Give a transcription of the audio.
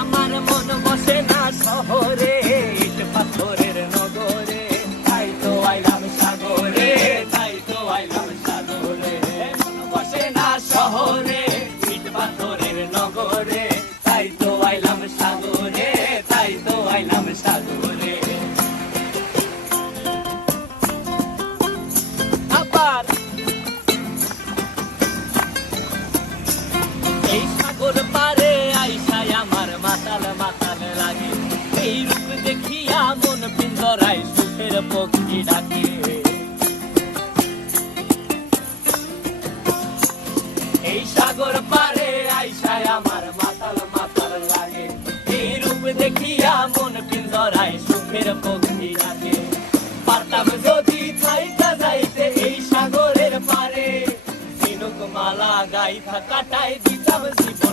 আমার মন বসে না শহরে, ইট পাথরের নগরে, তাই তো আইলাম সাগরে, তাই তো আইলাম সাগরে। মন বসে না শহরে, ইট পাথরের নগরে, তাই তো আইলাম সাগরে, তাই তো আইলাম সাগরে। আবার এই সাগর পারে আইসায় আমার মাতাল মাতাল লাগে, এই রূপ দেখিয়া মন পিঞ্জরায় সুখের পক্ষী ডাকে। এই সাগর পারে আইসায় আমার মাতাল মাতাল লাগে, এই রূপ দেখিয়া মন পিঞ্জরায় সুখের পক্ষী ডাকে। পারতাম যদি থাইকা যাইতে এই সাগরের পারে, ঝিনুক মালা গাইথা কাটাই